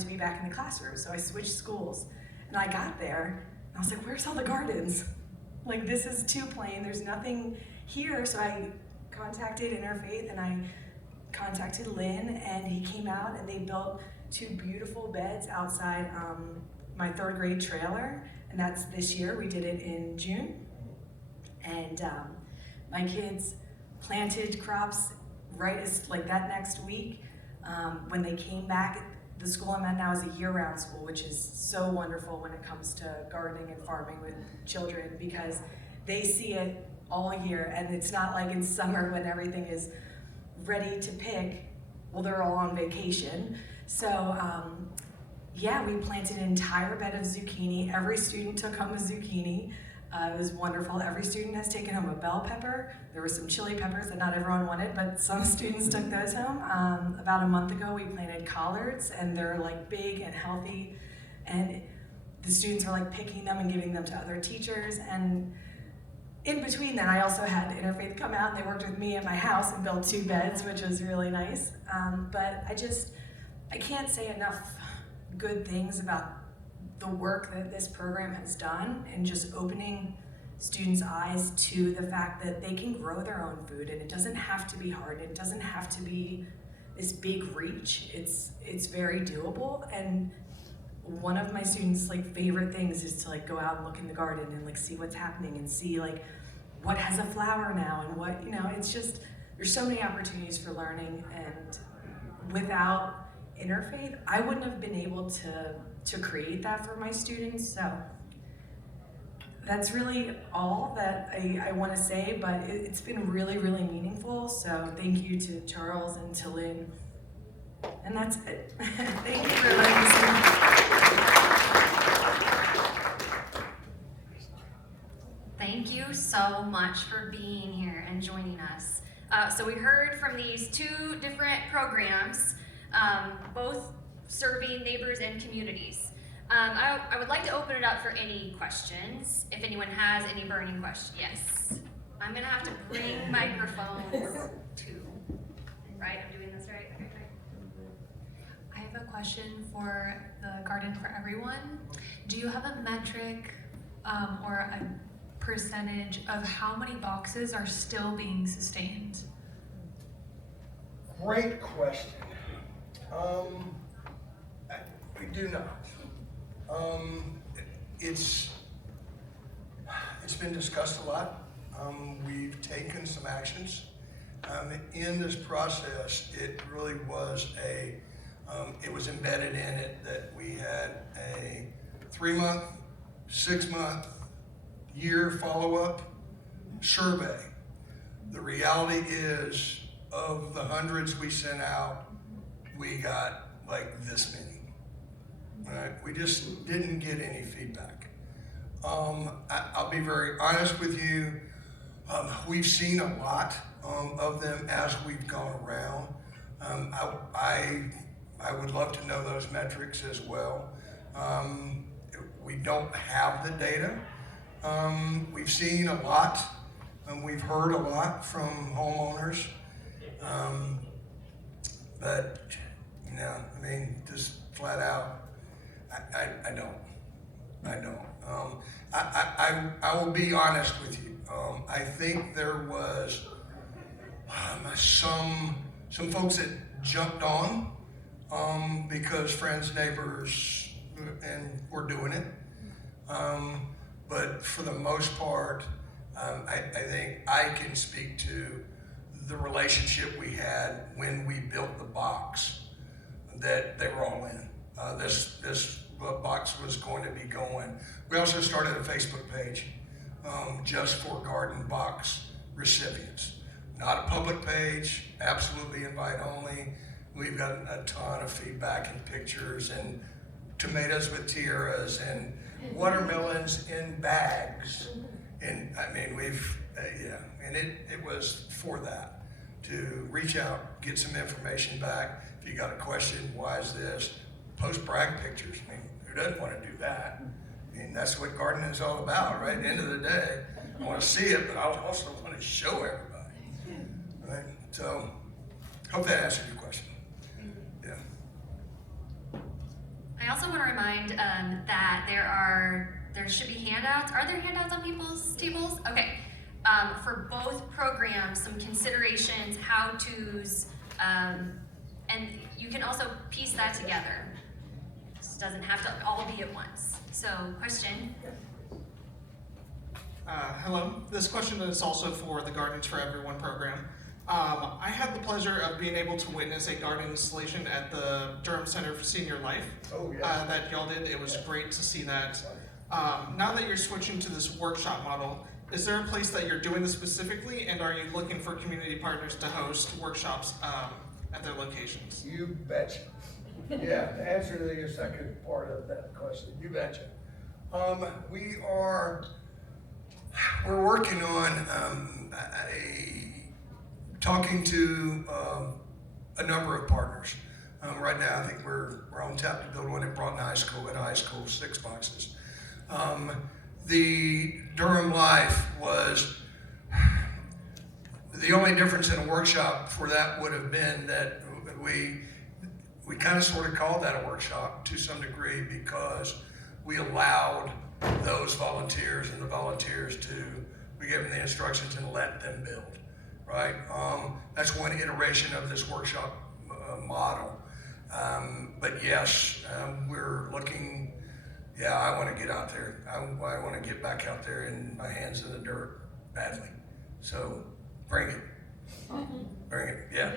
wanted to be back in the classroom, so I switched schools. And I got there, and I was like, where's all the gardens? Like, this is too plain, there's nothing here. So I contacted Interfaith, and I contacted Lynn, and he came out, and they built 2 beautiful beds outside my 3rd grade trailer, and that's this year. We did it in June. And my kids planted crops right as like that next week. When they came back, the school I'm at now is a year-round school, which is so wonderful when it comes to gardening and farming with children, because they see it all year, and it's not like in summer when everything is ready to pick. Well, they're all on vacation. So yeah, we planted an entire bed of zucchini. Every student took home a zucchini. It was wonderful. Every student has taken home a bell pepper. There were some chili peppers that not everyone wanted, but some students took those home. About a month ago, we planted collards, and they're like big and healthy. And the students are like picking them and giving them to other teachers. And in between that, I also had Interfaith come out, and they worked with me at my house and built 2 beds, which was really nice. But I can't say enough good things about the work that this program has done, and just opening students' eyes to the fact that they can grow their own food, and it doesn't have to be hard. It doesn't have to be this big reach. It's very doable. And one of my students' like favorite things is to like go out and look in the garden and like see what's happening, and see like what has a flower now, and what, you know, it's just, there's so many opportunities for learning. And without Interfaith, I wouldn't have been able to create that for my students. So that's really all that I want to say, but it's been really, really meaningful. So thank you to Charles and to Lynn. And that's it. Thank you for letting me speak. Thank you so much for being here and joining us. So we heard from these 2 different programs, both serving neighbors and communities. I would like to open it up for any questions, if anyone has any burning questions. Yes. I'm gonna have to bring microphones too. Right, I'm doing this right? Okay, great. I have a question for the Garden for Everyone. Do you have a metric or a percentage of how many boxes are still being sustained? Great question. We do not. It's been discussed a lot. We've taken some actions. In this process, it really was it was embedded in it that we had a 3-month, 6-month, year follow-up survey. The reality is, of the hundreds we sent out, we got like this many. Right? We just didn't get any feedback. I'll be very honest with you. We've seen a lot of them as we've gone around. I would love to know those metrics as well. We don't have the data. We've seen a lot, and we've heard a lot from homeowners. But you know, I mean, just flat out, I don't. I will be honest with you. I think there was some folks that jumped on because friends, neighbors, and were doing it. But for the most part, I think I can speak to the relationship we had when we built the box, that they were all in. This box was going to be going. We also started a Facebook page just for garden box recipients. Not a public page, absolutely invite only. We've gotten a ton of feedback and pictures, and tomatoes with tiaras, and watermelons in bags. And I mean, and it was for that, to reach out, get some information back. If you got a question, why is this? Post brag pictures. I mean, who doesn't want to do that? I mean, that's what gardening is all about, right? At the end of the day, I want to see it, but I also want to show everybody. Right? So, hope that answered your question. Yeah. also want to remind that there should be handouts. Are there handouts on people's tables? Okay. For both programs, some considerations, how-tos, and you can also piece that together. This doesn't have to all be at once. So, question? Hello. This question is also for the Gardens for Everyone program. I had the pleasure of being able to witness a garden installation at the Durham Center for Senior Life that y'all did. It was great to see that. Now that you're switching to this workshop model, is there a place that you're doing this specifically, and are you looking for community partners to host workshops at their locations? You betcha. Yeah, to answer your second part of that question, you betcha. We're working on talking to a number of partners. Right now, I think we're on tap to build one at Broughton High School, 6 boxes. The Durham Life was, the only difference in a workshop for that would have been that we kind of sort of called that a workshop to some degree because we allowed those volunteers and the volunteers we gave them the instructions and let them build, right? That's one iteration of this workshop model. But yes, we're looking, I want to get out there. I want to get back out there and my hands in the dirt badly. So bring it. Bring it, yeah.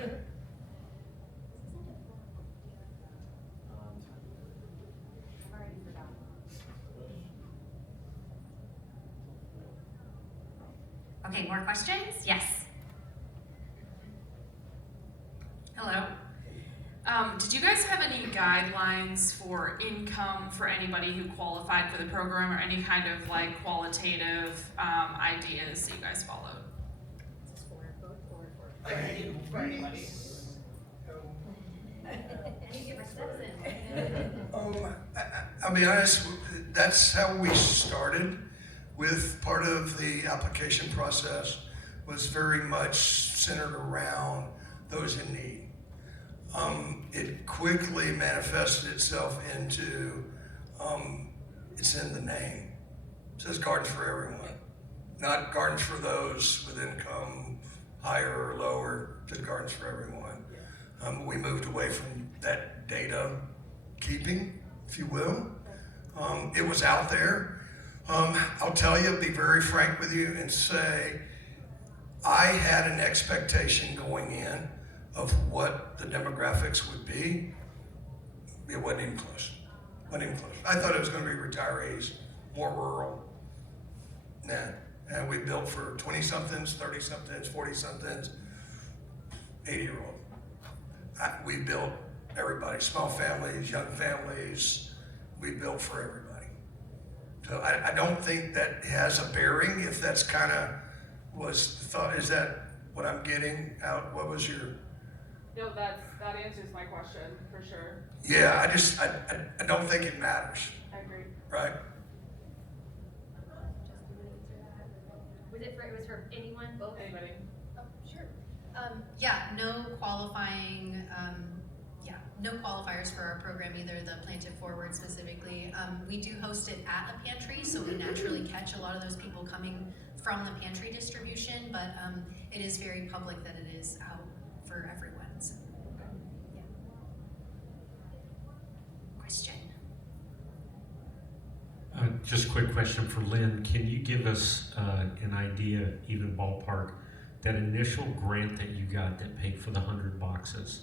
Okay, more questions? Yes. Hello. Did you guys have any guidelines for income for anybody who qualified for the program, or any kind of like qualitative ideas that you guys followed? I'll be honest, that's how we started with part of the application process, was very much centered around those in need. It quickly manifested itself into, it's in the name. It says Gardens for Everyone, not Gardens for those with income higher or lower, just Gardens for Everyone. We moved away from that data keeping, if you will. It was out there. I'll tell you, be very frank with you and say, I had an expectation going in of what the demographics would be. It wasn't even close. I thought it was going to be retirees, more rural. And we built for 20-somethings, 30-somethings, 40-somethings, 80-year-old. We built everybody, small families, young families. We built for everybody. So I don't think that has a bearing, if that's kind of was the thought. Is that what I'm getting out? What was your? No, that answers my question for sure. Yeah, I don't think it matters. I agree. Right? It was for anyone? Both. Anybody. Oh, sure. No qualifying, no qualifiers for our program, either the Plant It Forward specifically. We do host it at a pantry, so we naturally catch a lot of those people coming from the pantry distribution, but it is very public that it is out for everyone. So, yeah. Question. Just a quick question for Lynn. Can you give us an idea, even ballpark, that initial grant that you got that paid for the 100 boxes?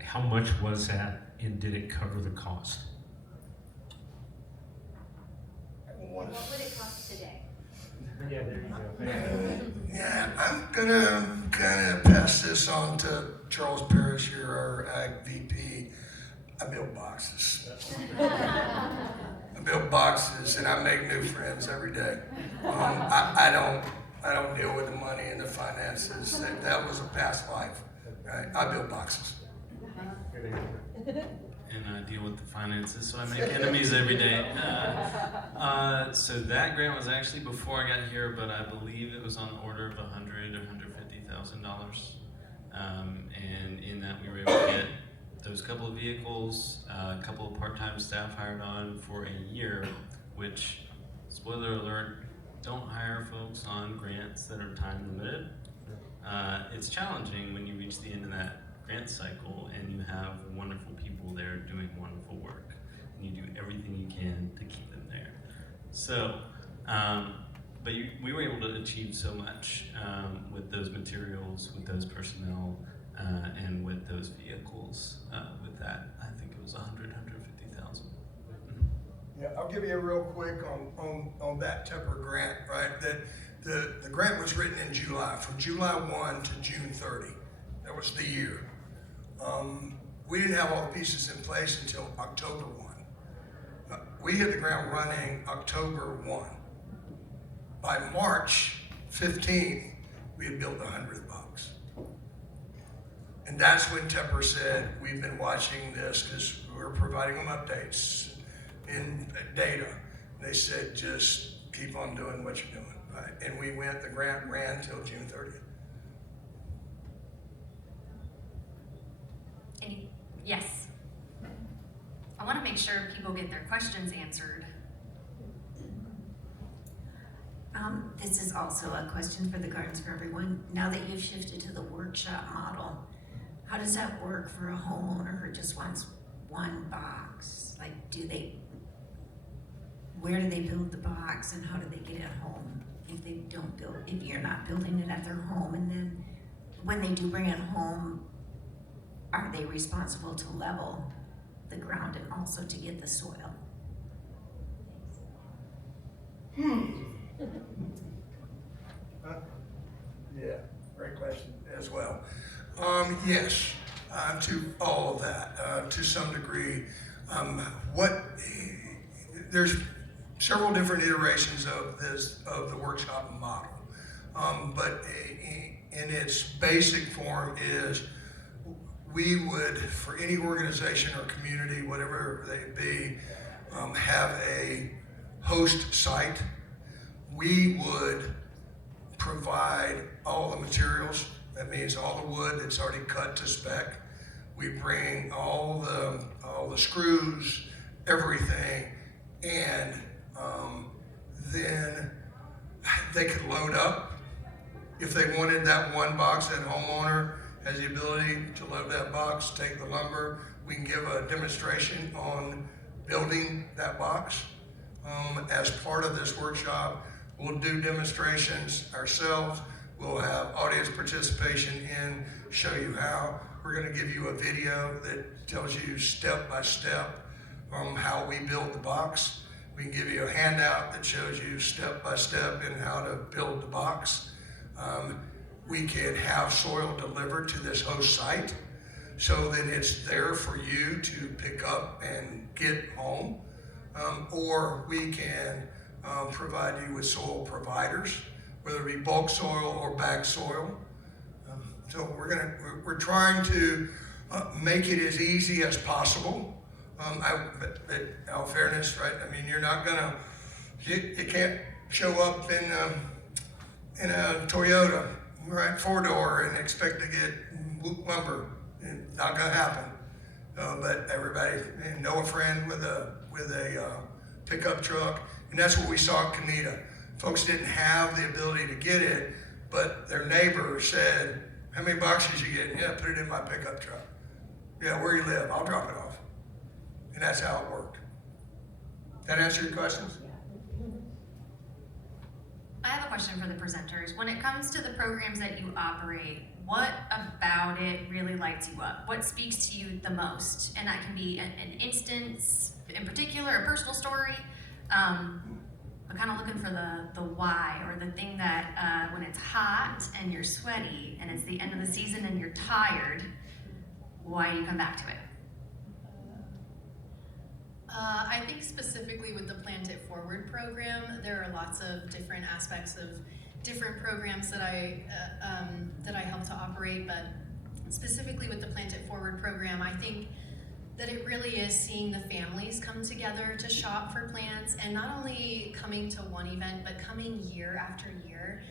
How much was that, and did it cover the cost? What would it cost today? Yeah, there you go. Yeah, I'm gonna kind of pass this on to Charles Parrish here, our Ag VP. I build boxes. I build boxes, and I make new friends every day. I don't deal with the money and the finances. That was a past life. Right? I build boxes. And I deal with the finances, so I make enemies every day. So that grant was actually before I got here, but I believe it was on the order of $100,000 or $150,000. And in that we were able to get those couple of vehicles, a couple of part-time part-time staff hired on for a year, which, spoiler alert, don't hire folks on grants that are time limited. It's challenging when you reach the end of that grant cycle and you have wonderful people there doing wonderful work, and you do everything you can to keep them there. So, we were able to achieve so much with those materials, with those personnel, and with those vehicles. With that, I think it was 150,000. Yeah, I'll give you a real quick on that Tepper grant, right? That the grant was written in July, from July 1 to June 30. That was the year. We didn't have all the pieces in place until October 1. We hit the ground running October 1. By March 15th, we had built the 100th box. And that's when Tepper said, we've been watching this because we're providing them updates in data. And they said, just keep on doing what you're doing, right? And the grant ran till June 30th. Yes. I want to make sure people get their questions answered. This is also a question for the Gardens for Everyone. Now that you've shifted to the workshop model, how does that work for a homeowner who just wants one box? Like, where do they build the box and how do they get it home if you're not building it at their home? And then when they do bring it home, are they responsible to level the ground and also to get the soil? Yeah, great question as well. Yes, to all of that, to some degree. There's several different iterations of the workshop model, but in its basic form is we would, for any organization or community, whatever they be, have a host site. We would provide all the materials. That means all the wood that's already cut to spec. We bring all the screws, everything, and then they could load up. If they wanted that one box, that homeowner has the ability to load that box, take the lumber. We can give a demonstration on building that box. As part of this workshop, we'll do demonstrations ourselves. We'll have audience participation in show you how. We're going to give you a video that tells you step by step how we build the box. We can give you a handout that shows you step by step in how to build the box. We can have soil delivered to this host site so that it's there for you to pick up and get home. Or we can provide you with soil providers, whether it be bulk soil or bag soil. So we're trying to make it as easy as possible. But in all fairness, right? I mean, you're not gonna, you can't show up in a Toyota, right, 4-door and expect to get lumber. It's not gonna happen. But everybody know a friend with a pickup truck, and that's what we saw at Canita. Folks didn't have the ability to get it, but their neighbor said, "How many boxes you getting?" "Yeah, put it in my pickup truck." "Yeah, where you live? I'll drop it off." And that's how it worked. That answer your questions? I have a question for the presenters. When it comes to the programs that you operate, what about it really lights you up? What speaks to you the most? And that can be an instance in particular, a personal story. I'm kind of looking for the why, or the thing that when it's hot and you're sweaty and it's the end of the season and you're tired, why do you come back to it? I think specifically with the Plant It Forward program, there are lots of different aspects of different programs that I help to operate, but specifically with the Plant It Forward program, I think that it really is seeing the families come together to shop for plants, and not only coming to one event, but coming year after year.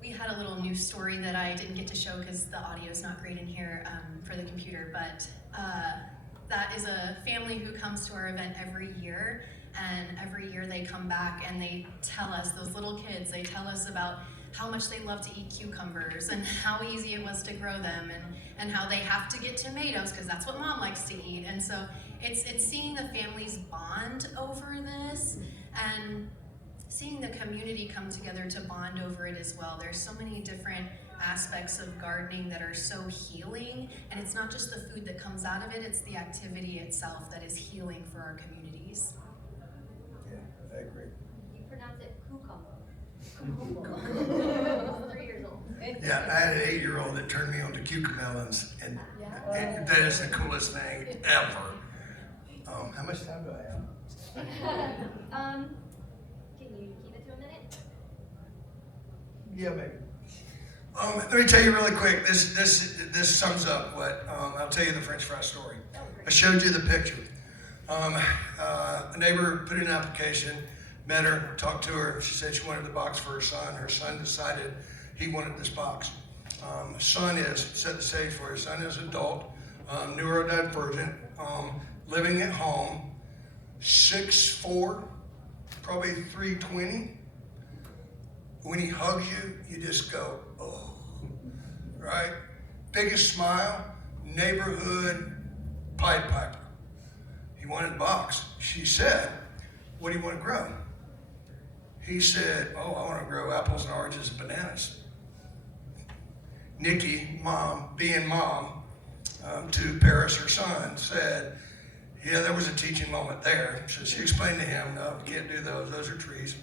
We had a little news story that I didn't get to show because the audio is not great in here for the computer, but that is a family who comes to our event every year, and every year they come back and they tell us, those little kids, they tell us about how much they love to eat cucumbers and how easy it was to grow them, and how they have to get tomatoes because that's what mom likes to eat. And so it's seeing the families bond over this and seeing the community come together to bond over it as well. There's so many different aspects of gardening that are so healing, and it's not just the food that comes out of it, it's the activity itself that is healing for our communities. Yeah, I agree. You pronounce it cucumber. 3 years old. Yeah, I had an 8-year-old that turned me on to cucamelons, and that is the coolest thing ever. How much time do I have? Can you keep it to a minute? Yeah, maybe. Let me tell you really quick. This sums up what I'll tell you the French fry story. I showed you the picture. A neighbor put in an application, met her, talked to her. She said she wanted the box for her son. Her son decided he wanted this box. Son is, set the stage for her, son is adult, neurodivergent, living at home, 6'4", probably 320. When he hugs you, you just go, oh, right? Biggest smile, neighborhood Pied Piper. He wanted a box. She said, what do you want to grow? He said, oh, I want to grow apples and oranges and bananas. Nikki, mom, being mom, to Paris, her son, said, yeah, there was a teaching moment there. So she explained to him, no, we can't do those. Those are trees.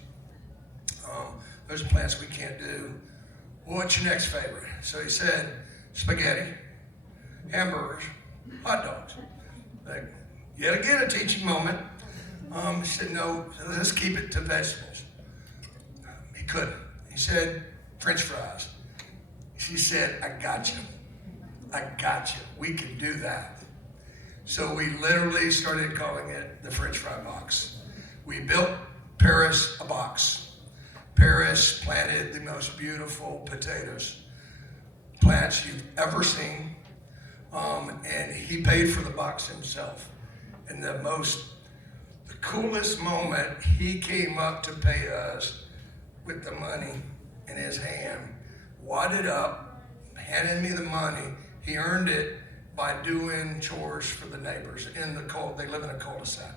Those are plants we can't do. Well, what's your next favorite? So he said, spaghetti, hamburgers, hot dogs. Like, yet again, a teaching moment. He said, no, let's keep it to vegetables. He couldn't. He said, French fries. She said, I got you. I got you. We can do that. So we literally started calling it the French fry box. We built Paris a box. Paris planted the most beautiful potatoes, plants you've ever seen, and he paid for the box himself. And the coolest moment, he came up to pay us with the money in his hand, wadded up, handed me the money. He earned it by doing chores for the neighbors in the they live in a cul-de-sac.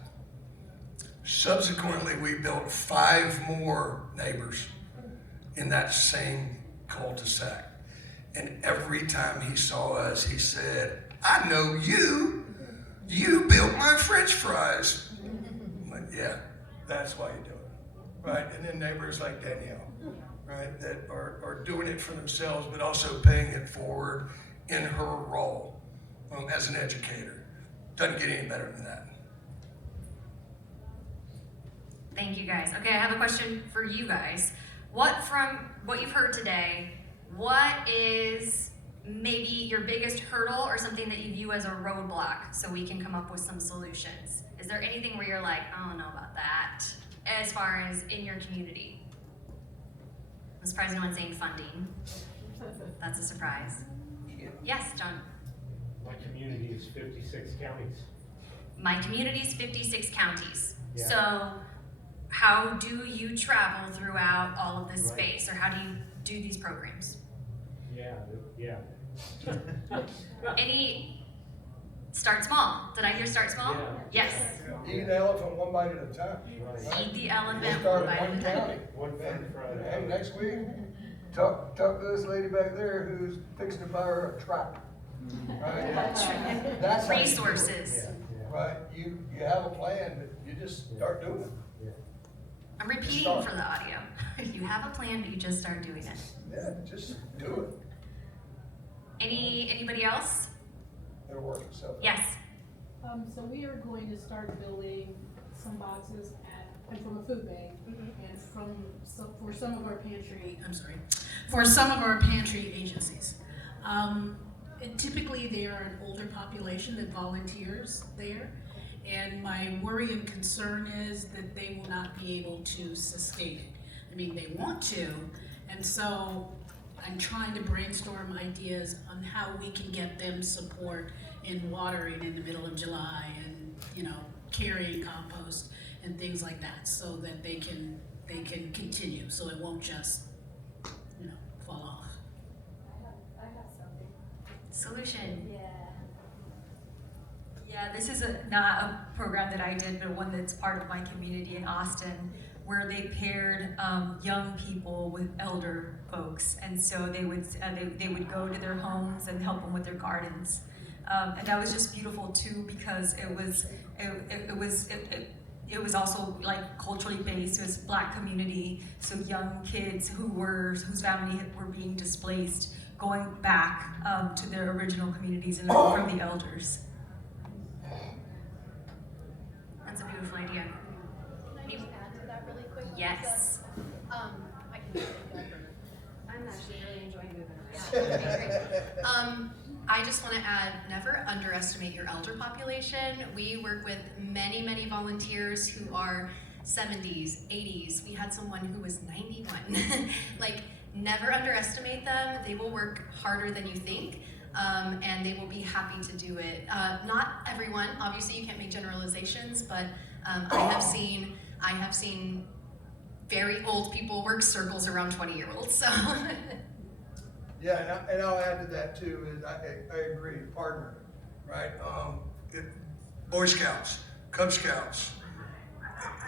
Subsequently, we built 5 more neighbors in that same cul-de-sac. And every time he saw us, he said, I know you. You built my French fries. I'm like, yeah, that's why you do it, right? And then neighbors like Danielle, right, that are doing it for themselves, but also paying it forward in her role as an educator. Doesn't get any better than that. Thank you guys. Okay, I have a question for you guys. From what you've heard today, what is maybe your biggest hurdle or something that you view as a roadblock so we can come up with some solutions? Is there anything where you're like, I don't know about that, as far as in your community? I'm surprised no one's saying funding. That's a surprise. Yes, John? My community is 56 counties. My community's 56 counties. Yeah. So how do you travel throughout all of this Right. space, or how do you do these programs? Yeah. Any, start small. Did I hear start small? Yeah. Yes. Eat an elephant one bite at a time. Right. Eat the We'll elephant start one bite in at one a time. county. One French fry. Hey, next week, talk to this lady back there who's fixing to buy her a tractor. Right? That's how you do it. Resources. Yeah. Right? You have a plan, but you just start doing it. I'm repeating for the audio. You have a plan, but you just start doing it. Yeah, just do it. Anybody else? It'll work itself out. Yes. So we are going to start building some boxes from a food bank and for some of our pantry agencies. Typically they are an older population that volunteers there, and my worry and concern is that they will not be able to sustain it. I mean, they want to, and so I'm trying to brainstorm ideas on how we can get them support in watering in the middle of July and, you know, carrying compost and things like that so that they can continue, so it won't just, you know, fall off. I have something. Solution. Yeah. Yeah, this is not a program that I did, but one that's part of my community in Austin, where they paired young people with elder folks, and so they would go to their homes and help them with their gardens, and that was just beautiful too, because it was also like culturally based. It was Black community, so young kids whose family were being displaced, going back to their original communities and learning from the elders. That's a beautiful idea. Can I just add to that really quick? Yes. I can take that for, I'm actually really enjoying moving around. Yeah, great. I just want to add, never underestimate your elder population. We work with many, many volunteers who are 70s, 80s. We had someone who was 91. Like, never underestimate them. They will work harder than you think. And they will be happy to do it. Not everyone, obviously you can't make generalizations, but I have seen very old people work circles around 20-year-olds. So. Yeah, and I'll add to that too, is I agree, partner. Right? Boy Scouts, Cub Scouts,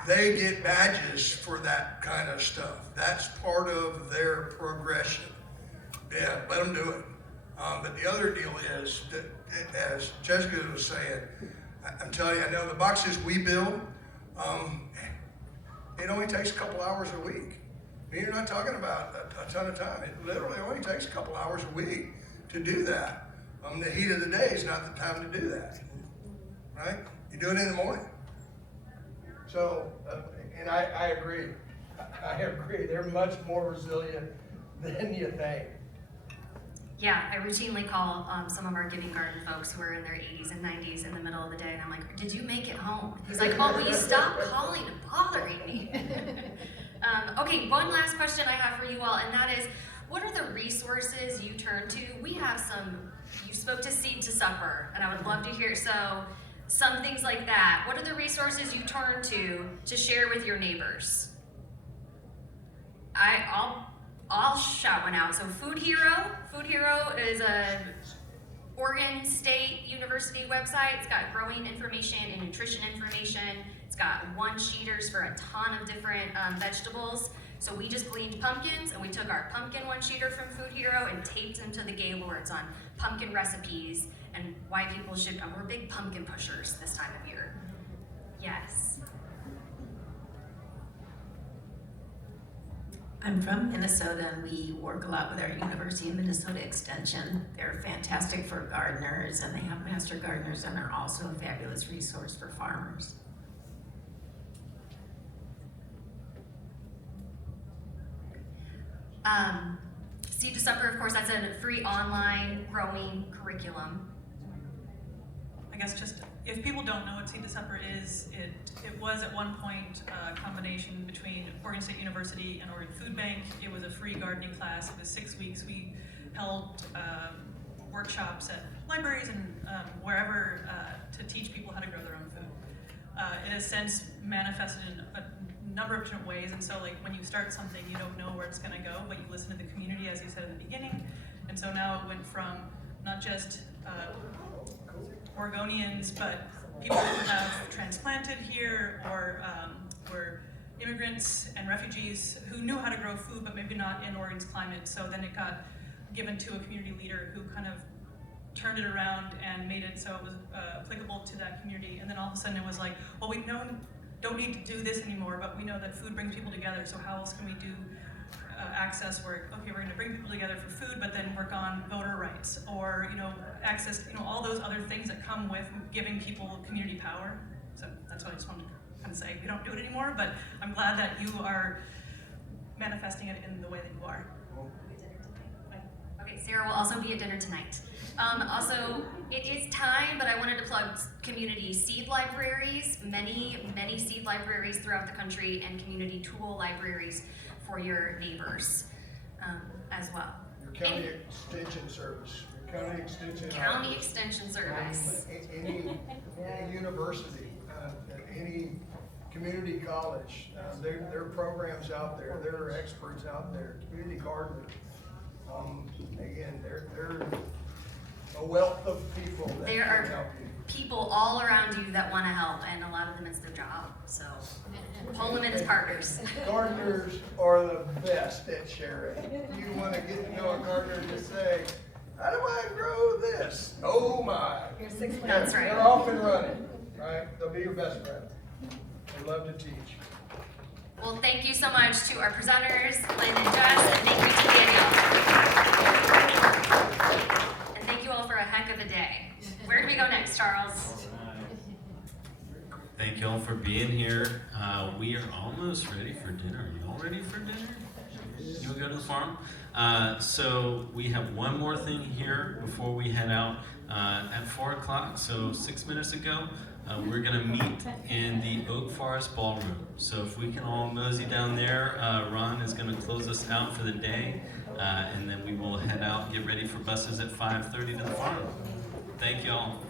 they get badges for that kind of stuff. That's part of their progression. Yeah, let them do it. But the other deal is that, as Jessica was saying, I'm telling you, I know the boxes we build, it only takes a couple hours a week. You're not talking about a ton of time. It literally only takes a couple hours a week to do that. The heat of the day is not the time to do that, right? You do it in the morning. So, and I agree. I agree. They're much more resilient than you think. Yeah, I routinely call some of our giving garden folks who are in their 80s and 90s in the middle of the day, and I'm like, did you make it home? He's like, oh, will you stop calling and bothering me? Okay, one last question I have for you all, and that is, what are the resources you turn to? We have you spoke to Seed to Supper, and I would love to hear, so some things like that. What are the resources you turn to share with your neighbors? I'll shout one out. So Food Hero is a Oregon State University website. It's got growing information and nutrition information. It's got one-sheeters for a ton of different vegetables. So we just gleaned pumpkins, and we took our pumpkin one-sheeter from Food Hero and taped them to the Gaylords on pumpkin recipes and why people should, we're big pumpkin pushers this time of year. Yes. I'm from Minnesota, and we work a lot with our University of Minnesota Extension. They're fantastic for gardeners, and they have master gardeners, and are also a fabulous resource for farmers. Seed to Supper, of course, that's a free online growing curriculum. I guess just, if people don't know what Seed to Supper is, it was at one point a combination between Oregon State University and Oregon Food Bank. It was a free gardening class. It was 6 weeks. We held workshops at libraries and wherever to teach people how to grow their own food. It has since manifested in a number of different ways, and so like when you start something, you don't know where it's going to go, but you listen to the community, as you said in the beginning. And so now it went from not just Oregonians, but people who have transplanted here, or were immigrants and refugees who knew how to grow food, but maybe not in Oregon's climate. So then it got given to a community leader who kind of turned it around and made it so it was applicable to that community. And then all of a sudden it was like, well, we don't need to do this anymore, but we know that food brings people together, so how else can we do access where, okay, we're gonna bring people together for food, but then work on voter rights, or, access, all those other things that come with giving people community power. So that's what I just wanted to kind of say. We don't do it anymore, but I'm glad that you are manifesting it in the way that you are. Okay, Sarah will also be at dinner tonight. Also, it is time, but I wanted to plug community seed libraries, many seed libraries throughout the country, and community tool libraries for your neighbors as well. Your county extension service. County Extension County Office, Extension Service. any university, any community college, there are programs out there, there are experts out there, community gardeners. Again, they're a wealth of people that There can are help you. people all around you that want to help, and a lot of them it's their job. So pull them in as partners. Gardeners are the best at sharing. You want to get to know a gardener, just say, how do I grow this? Oh my. Here's 6 plants. That's right. They're off and running, right? They'll be your best friend. They love to teach. Well, thank you so much to our presenters, Lynn and Jess, and thank you to Danielle. And thank you all for a heck of a day. Where do we go next, Charles? Thank you all for being here. We are almost ready for dinner. Are you all ready for dinner? You'll go to the farm? So we have one more thing here before we head out at 4 o'clock, so 6 minutes ago. We're going to meet in the Oak Forest Ballroom. So if we can all mosey down there, Ron is going to close us out for the day, and then we will head out, get ready for buses at 5:30 to the farm. Thank you all.